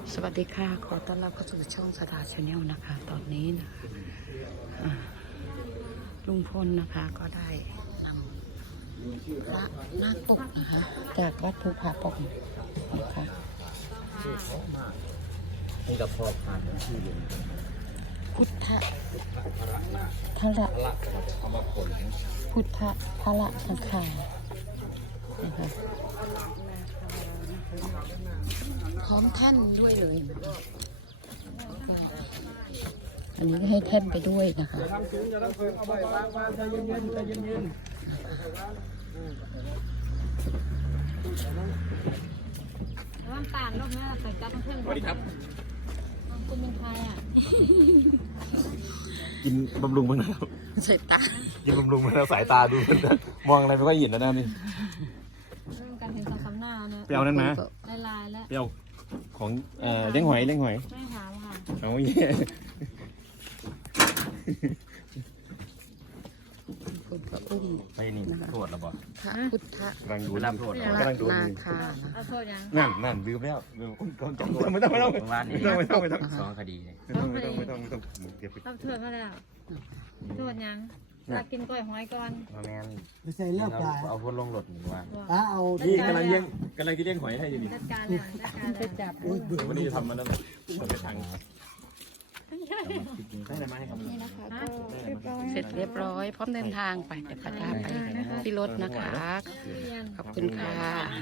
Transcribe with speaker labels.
Speaker 1: สวัสดีค่ะขอต้อนรับเข้าสู่ช่องสตาร์ชาแนลนะคะตอนนี้นะคะลุงพลนะคะก็ได้นำพระนาคปกนะคะจากวัดภูผาปกนะคะ
Speaker 2: นี่กับพ่อผ่านชื่อเรียน
Speaker 1: พุทธพระ
Speaker 2: เอามาผล
Speaker 1: พุทธพระสังขารนะคะพร้อมแท่นด้วยเลยนะคะอันนี้ให้แท่นไปด้วยนะคะ
Speaker 2: ทำสูงอย่าทำเพิ่มเอาไปวางใจเย็นๆใจเย็น
Speaker 3: ว่างต่างรอบนี้ใส่จับเพื่อน
Speaker 2: สวัสดีครับ
Speaker 3: คุณเป็นใครอ่ะ
Speaker 2: กินบำรุงบ้างนะครับ
Speaker 1: ใส่ตา
Speaker 2: กินบำรุงมาแล้วสายตาดูมองอะไรไม่ค่อยเห็นแล้วนะนี่
Speaker 3: เรื่องการเห็นสำหน้าเนี่ย
Speaker 2: ไปเอานั่นมา
Speaker 3: ลายแล้ว
Speaker 2: ไปเอาของเลี้ยงหอย
Speaker 3: ไม่ถามค่ะ
Speaker 2: เอาเย่
Speaker 1: คุณพระอุ้ม
Speaker 2: ไปนี่โทษแล้วบ่
Speaker 1: พระพุทธ
Speaker 2: กำลังดูโทษ
Speaker 1: พระ
Speaker 2: กำลังดู
Speaker 1: นาคานะ
Speaker 3: เอาโทษยัง
Speaker 2: นั่นลืมแล้วต้องจับไม่ต้องไม่ต้องไม่ต้อง
Speaker 4: สองคดีเลย
Speaker 2: ไม่ต้องเดี๋ยวไป
Speaker 3: รับโทษมาแล้วโทษยังเรากินกล้วยหอยก่อน
Speaker 4: มาแมน
Speaker 5: ไม่ใช่เลือกปลา
Speaker 4: เอาพ้นลงรถหนึ่งวัน
Speaker 5: เอา
Speaker 2: นี่กำลังจะเลี้ยงหอยให้อยู่นี่
Speaker 3: จัดการแล้วจัดการแล้ว
Speaker 1: จับ
Speaker 2: วันนี้จะทำมันแล้วมันไม่ทันได้ไหมครับ
Speaker 3: นี่นะคะก็
Speaker 1: เสร็จเรียบร้อยพร้อมเดินทางไปเดี๋ยวพาไปที่รถนะคะ
Speaker 3: เรียน
Speaker 1: ขอบคุณค่ะ